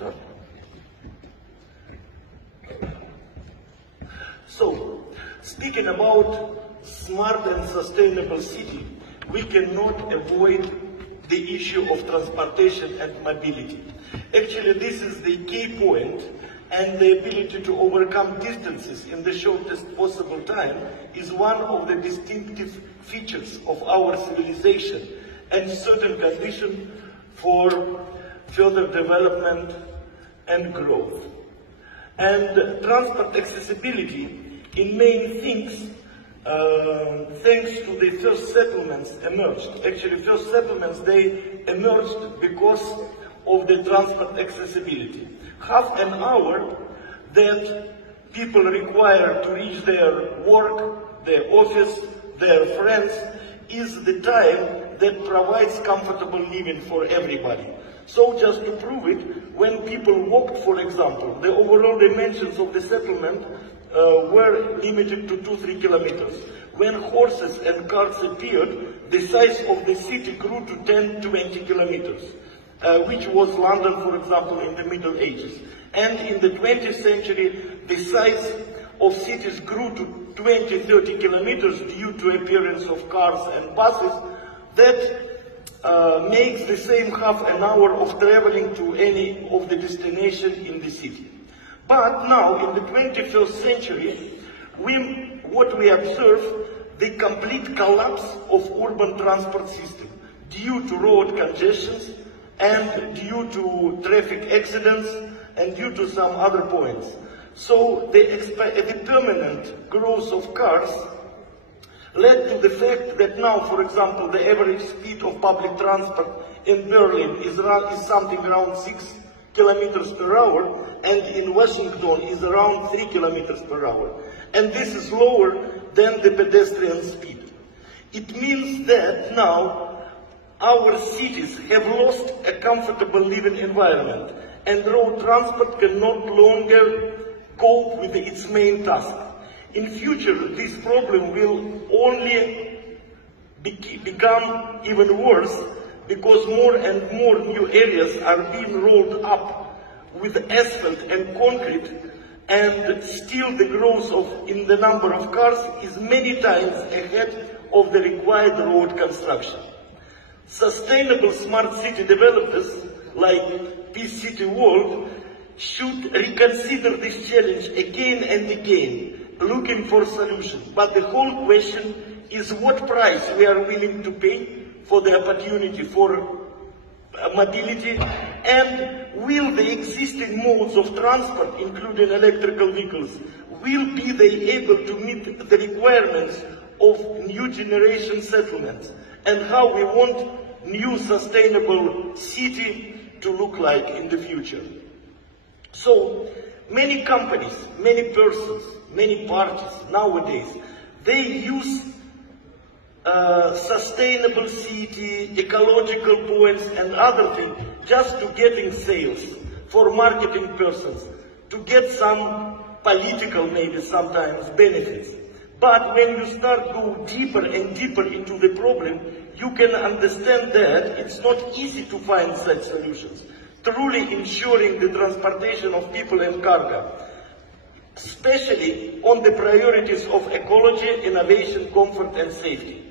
start. So, speaking about smart and sustainable city, we cannot avoid the issue of transportation and mobility. Actually, this is the key point, and the ability to overcome distances in the shortest possible time is one of the distinctive features of our civilization and certain condition for further development and growth. And transport accessibility in main things, thanks to the first settlements emerged. Actually, first settlements, they emerged because of the transport accessibility. Half an hour that people require to reach their work, their office, their friends, is the time that provides comfortable living for everybody. So just to prove it, when people walked, for example, the overall dimensions of the settlement were limited to 2-3 kilometers. When horses and carts appeared, the size of the city grew to 10-20 kilometers, which was London, for example, in the Middle Ages. And in the 20th century, the size of cities grew to 20-30 kilometers due to appearance of cars and buses that makes the same half an hour of traveling to any of the destination in the city. But now, in the 21st century, what we observe, the complete collapse of urban transport system due to road congestions and due to traffic accidents and due to some other points. So the permanent growth of cars led to the fact that now, for example, the average speed of public transport in Berlin is something around 6 kilometers per hour, and in Washington is around 3 kilometers per hour. And this is lower than the pedestrian speed. It means that now our cities have lost a comfortable living environment, and road transport can no longer cope with its main task. In future, this problem will only become even worse, because more and more new areas are being rolled up with asphalt and concrete, and still the growth in the number of cars is many times ahead of the required road construction. Sustainable smart city developers like Peace City World should reconsider this challenge again and again, looking for solutions. But the whole question is what price we are willing to pay for the opportunity for mobility, and will the existing modes of transport, including electrical vehicles, will be they able to meet the requirements of new generation settlements, and how we want new sustainable city to look like in the future. So many companies, many persons, many parties nowadays, they use sustainable city, ecological points and other things just to getting sales for marketing persons, to get some political maybe sometimes benefits. But when you start go deeper and deeper into the problem, you can understand that it's not easy to find such solutions, truly ensuring the transportation of people and cargo, especially on the priorities of ecology, innovation, comfort and safety.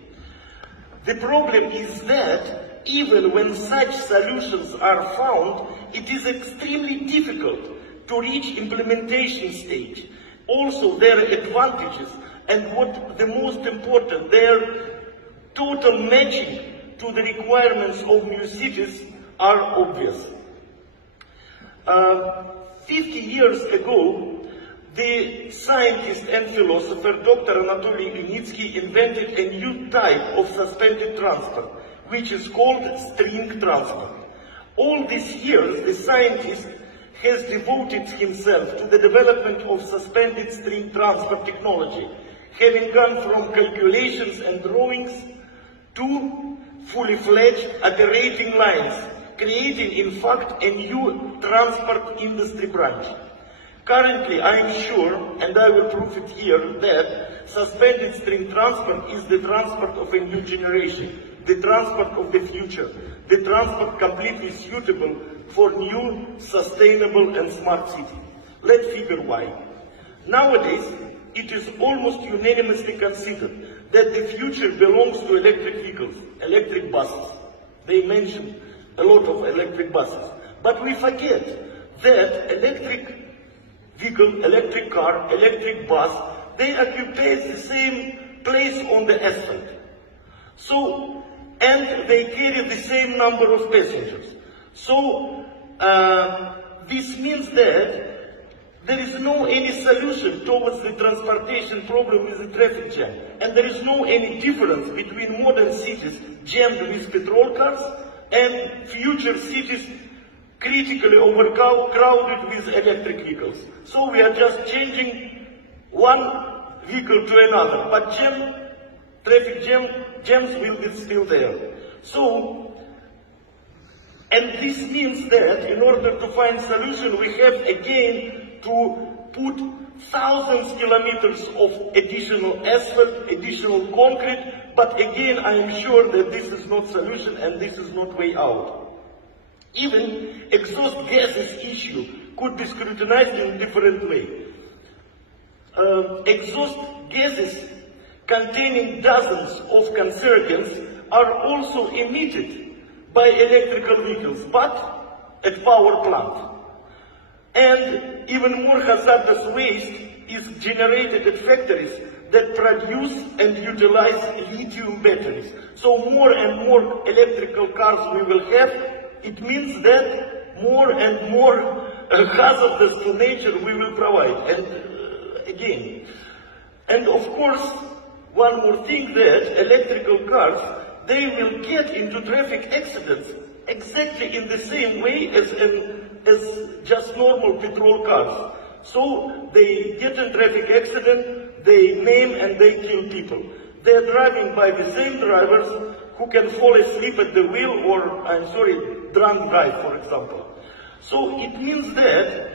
The problem is that even when such solutions are found, it is extremely difficult to reach implementation stage. Also, their advantages and what the most important, their total matching to the requirements of new cities are obvious. 50 years ago, the scientist and philosopher Dr. Anatoly Yunitsky invented a new type of suspended transport, which is called string transport. All these years, the scientist has devoted himself to the development of suspended string transport technology, having gone from calculations and drawings to fully fledged operating lines, creating in fact a new transport industry branch. Currently, I am sure, and I will prove it here, that suspended string transport is the transport of a new generation, the transport of the future, the transport completely suitable for new, sustainable and smart city. Let's figure why. Nowadays, it is almost unanimously considered that the future belongs to electric vehicles, electric buses. They mention a lot of electric buses. But we forget that electric vehicle, electric car, electric bus, they occupy the same place on the asphalt. So, and they carry the same number of passengers. So, this means that there is no any solution towards the transportation problem with the traffic jam. And there is no any difference between modern cities jammed with petrol cars and future cities critically overcrowded with electric vehicles. So we are just changing one vehicle to another, but traffic jams will be still there. So, and this means that in order to find solution, we have again to put thousands of kilometers of additional asphalt, additional concrete, but again I am sure that this is not solution and this is not way out. Even exhaust gases issue could be scrutinized in a different way. Exhaust gases containing dozens of cancerogens are also emitted by electrical vehicles, but at power plant. And even more hazardous waste is generated at factories that produce and utilize lithium batteries. So more and more electrical cars we will have, it means that more and more hazardous to nature we will provide. And again, and of course, one more thing, that electrical cars, they will get into traffic accidents exactly in the same way as just normal petrol cars. So they get in traffic accident, they maim and they kill people. They are driving by the same drivers who can fall asleep at the wheel or, drunk drive, for example. So it means that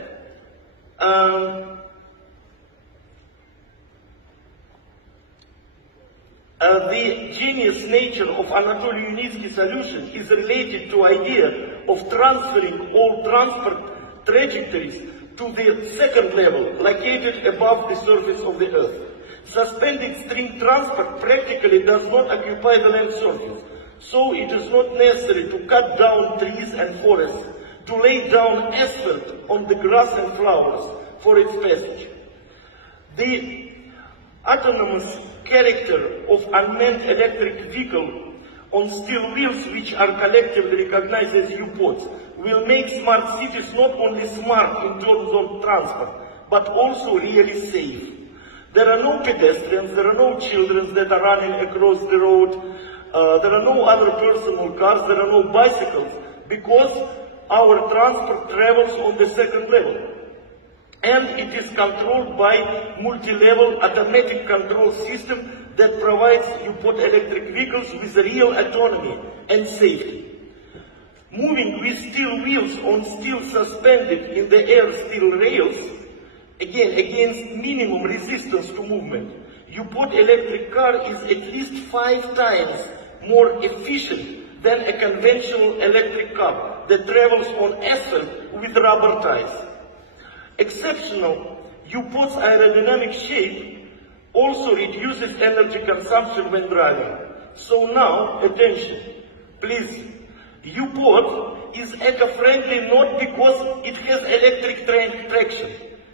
the genius nature of Anatoly Yunitsky's solution is related to idea of transferring all transport trajectories to the second level, located above the surface of the Earth. Suspended string transport practically does not occupy the land surface, so it is not necessary to cut down trees and forests, to lay down asphalt on the grass and flowers for its passage. The autonomous character of unmanned electric vehicle on steel wheels, which are collectively recognized as U-pods, will make smart cities not only smart in terms of transport, but also really safe. There are no pedestrians, there are no children that are running across the road, there are no other personal cars, there are no bicycles, because our transport travels on the second level. And it is controlled by multi-level automatic control system that provides U-pod electric vehicles with real autonomy and safety. Moving with steel wheels on steel suspended in the air steel rails, again against minimum resistance to movement, U-pod electric car is at least 5 times more efficient than a conventional electric car that travels on asphalt with rubber tires. Exceptional, U-pod's aerodynamic shape also reduces energy consumption when driving. So now, attention, please. U-pod is eco-friendly not because it has electric traction.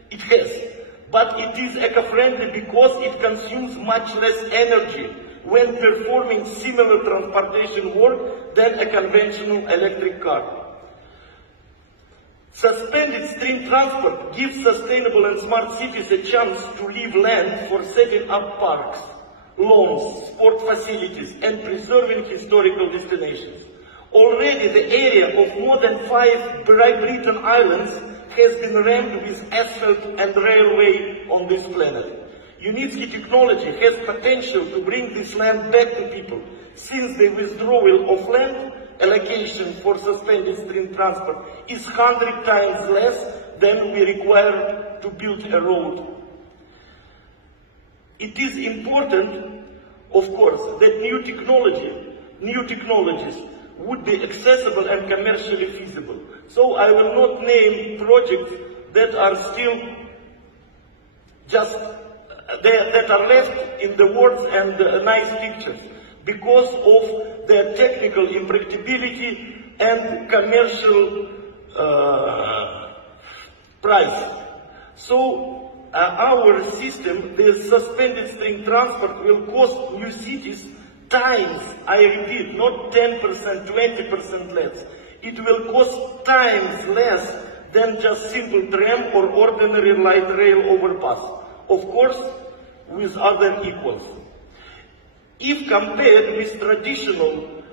It has. But it is eco-friendly because it consumes much less energy when performing similar transportation work than a conventional electric car. Suspended string transport gives sustainable and smart cities a chance to leave land for setting up parks, lawns, sport facilities, and preserving historical destinations. Already the area of more than 5 Britain islands has been rammed with asphalt and railway on this planet. Yunitsky technology has potential to bring this land back to people, since the withdrawal of land allocation for suspended string transport is 100 times less than we require to build a road. It is important, of course, that new technology new technologies would be accessible and commercially feasible. So I will not name projects that are still just that are left in the words and nice pictures because of their technical impracticability and commercial price. So our system, the suspended string transport, will cost new cities times, I repeat, not 10%, 20% less. It will cost times less than just simple tram or ordinary light rail overpass. Of course, with other equals. If compared with traditional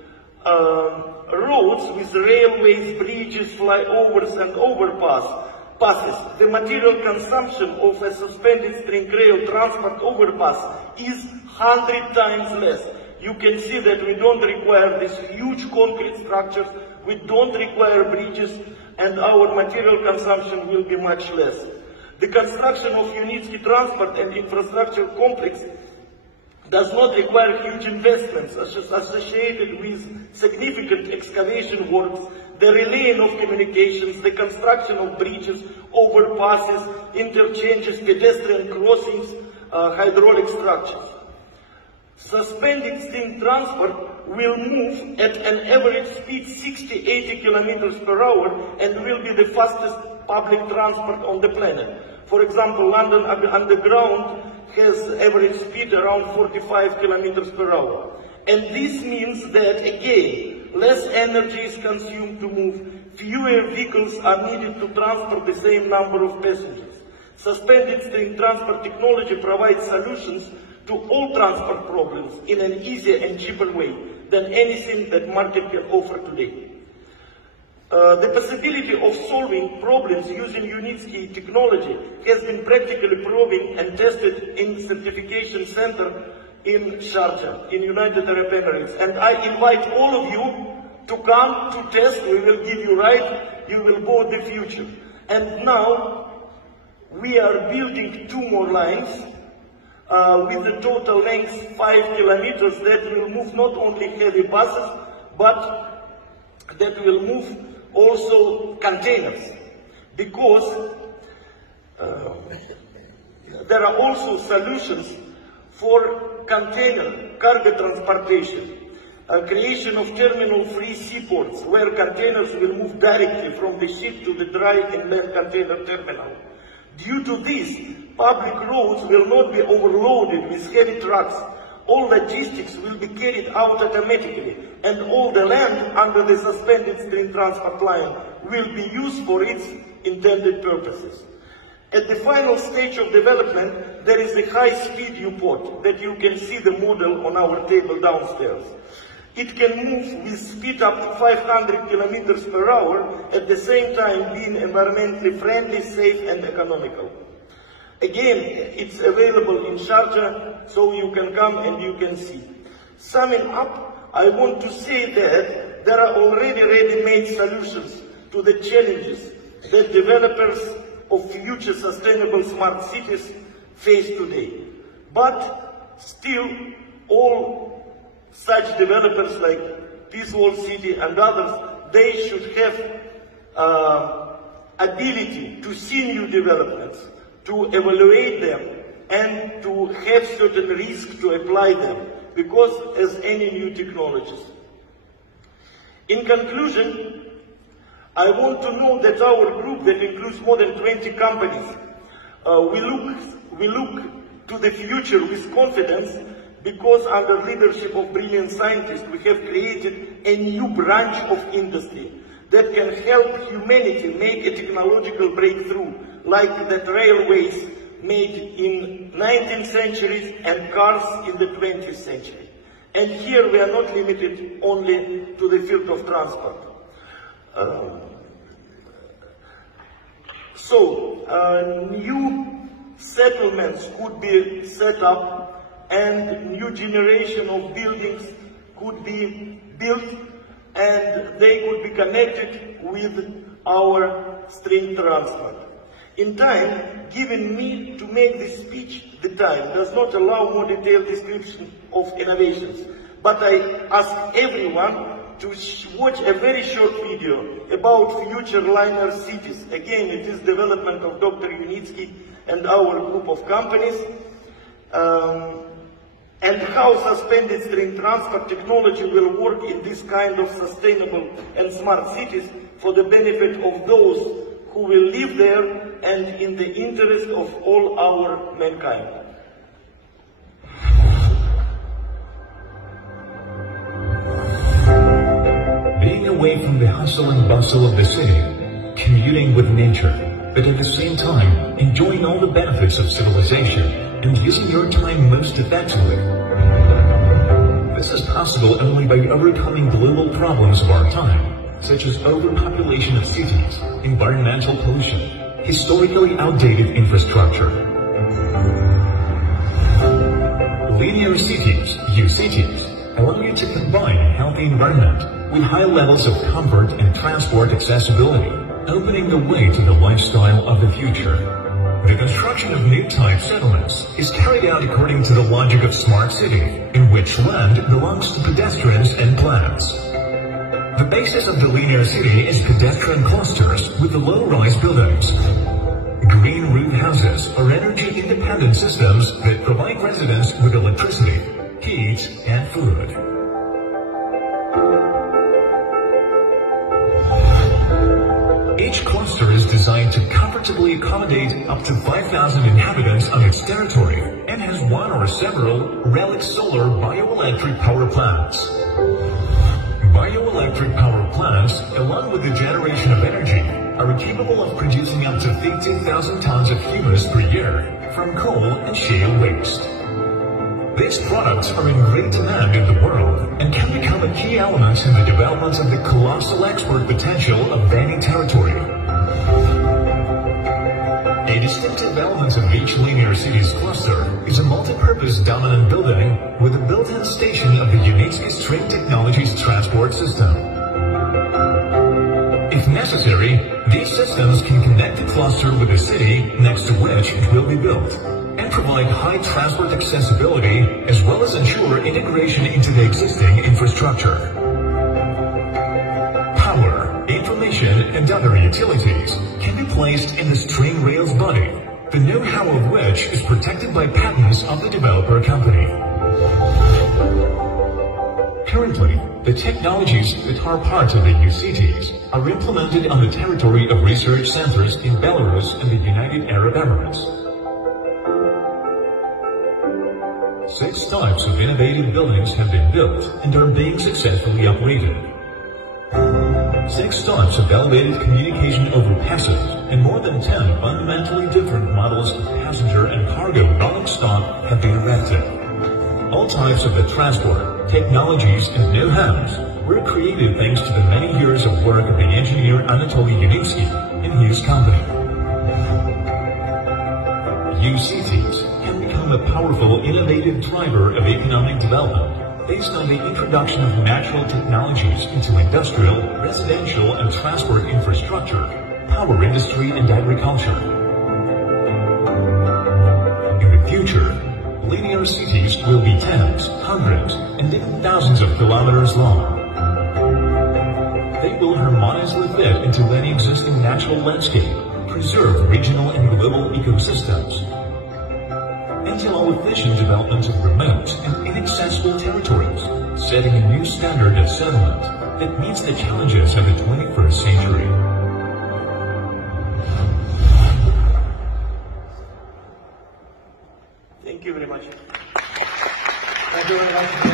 roads with railways, bridges, flyovers and overpasses, the material consumption of a suspended string rail transport overpass is 100 times less. You can see that we don't require these huge concrete structures, we don't require bridges, and our material consumption will be much less. The construction of uNITSKI transport and infrastructure complex does not require huge investments associated with significant excavation works, the relaying of communications, the construction of bridges, overpasses, interchanges, pedestrian crossings, hydraulic structures. Suspended string transport will move at an average speed 60-80 kilometers per hour and will be the fastest public transport on the planet. For example, London Underground has average speed around 45 kilometers per hour. And this means that, again, less energy is consumed to move, fewer vehicles are needed to transport the same number of passengers. Suspended string transport technology provides solutions to all transport problems in an easier and cheaper way than anything that market can offer today. The possibility of solving problems using uNITSKI technology has been practically proven and tested in certification center in Sharjah, in United Arab Emirates. And I invite all of you to come to test. We will give you right, you will board the future. And now we are building 2 more lines with a total length 5 kilometers that will move not only heavy buses, but that will move also containers, because there are also solutions for container cargo transportation, creation of terminal-free seaports where containers will move directly from the ship to the dry and land container terminal. Due to this, public roads will not be overloaded with heavy trucks. All logistics will be carried out automatically, and all the land under the suspended string transport line will be used for its intended purposes. At the final stage of development, there is a high-speed U-port that you can see the model on our table downstairs. It can move with speed up to 500 kilometers per hour, at the same time being environmentally friendly, safe and economical. Again, it's available in Sharjah, so you can come and you can see. Summing up, I want to say that there are already ready-made solutions to the challenges that developers of future sustainable smart cities face today. But still, all such developers like Peace World City and others, they should have ability to see new developments, to evaluate them, and to have certain risks to apply them, because as any new technologies. In conclusion, I want to know that our group, that includes more than 20 companies, we look to the future with confidence, because under leadership of brilliant scientists, we have created a new branch of industry that can help humanity make a technological breakthrough, like that railways made in 19th century and cars in the 20th century. And here we are not limited only to the field of transport. New settlements could be set up, and new generation of buildings could be built, and they could be connected with our string transport. In time, given me to make this speech, the time does not allow more detailed description of innovations. But I ask everyone to watch a very short video about future linear cities. Again, it is development of Dr. Unitsky and our group of companies, and how suspended string transport technology will work in this kind of sustainable and smart cities for the benefit of those who will live there and in the interest of all our mankind. Being away from the hustle and bustle of the city, commuting with nature, but at the same time enjoying all the benefits of civilization and using your time most effectively. This is possible only by overcoming global problems of our time, such as overpopulation of cities, environmental pollution, historically outdated infrastructure. Linear cities, uCities, allow you to combine a healthy environment with high levels of comfort and transport accessibility, opening the way to the lifestyle of the future. The construction of new type settlements is carried out according to the logic of smart city, in which land belongs to pedestrians and plants. The basis of the linear city is pedestrian clusters with the low-rise buildings. Green roof houses are energy-independent systems that provide residents with electricity, heat, and food. Each cluster is designed to comfortably accommodate up to 5,000 inhabitants on its territory and has one or several relic solar bioelectric power plants. Bioelectric power plants, along with the generation of energy, are capable of producing up to 15,000 tons of humus per year from coal and shale waste. These products are in great demand in the world and can become a key element in the development of the colossal export potential of any territory. A distinctive element of each linear cities cluster is a multi-purpose dominant building with a built-in station of the Unitsky String Technologies transport system. If necessary, these systems can connect the cluster with the city next to which it will be built, and provide high transport accessibility as well as ensure integration into the existing infrastructure. Power, information, and other utilities can be placed in the string rails body, the know-how of which is protected by patents of the developer company. Currently, the technologies that are part of the uCities are implemented on the territory of research centers in Belarus and the United Arab Emirates. 6 types of innovative buildings have been built and are being successfully operated. 6 types of elevated communication overpasses and more than 10 fundamentally different models of passenger and cargo rolling stock have been erected. All types of the transport, technologies, and know-hows were created thanks to the many years of work of the engineer Anatoly Unitsky and his company. uCities can become a powerful, innovative driver of economic development based on the introduction of natural technologies into industrial, residential, and transport infrastructure, power industry, and agriculture. In the future, linear cities will be tens, hundreds, and even thousands of kilometers long. They will harmoniously fit into any existing natural landscape, preserve regional and global ecosystems, and allow efficient development of remote and inaccessible territories, setting a new standard of settlement that meets the challenges of the 21st century. Thank you very much. Thank you very much.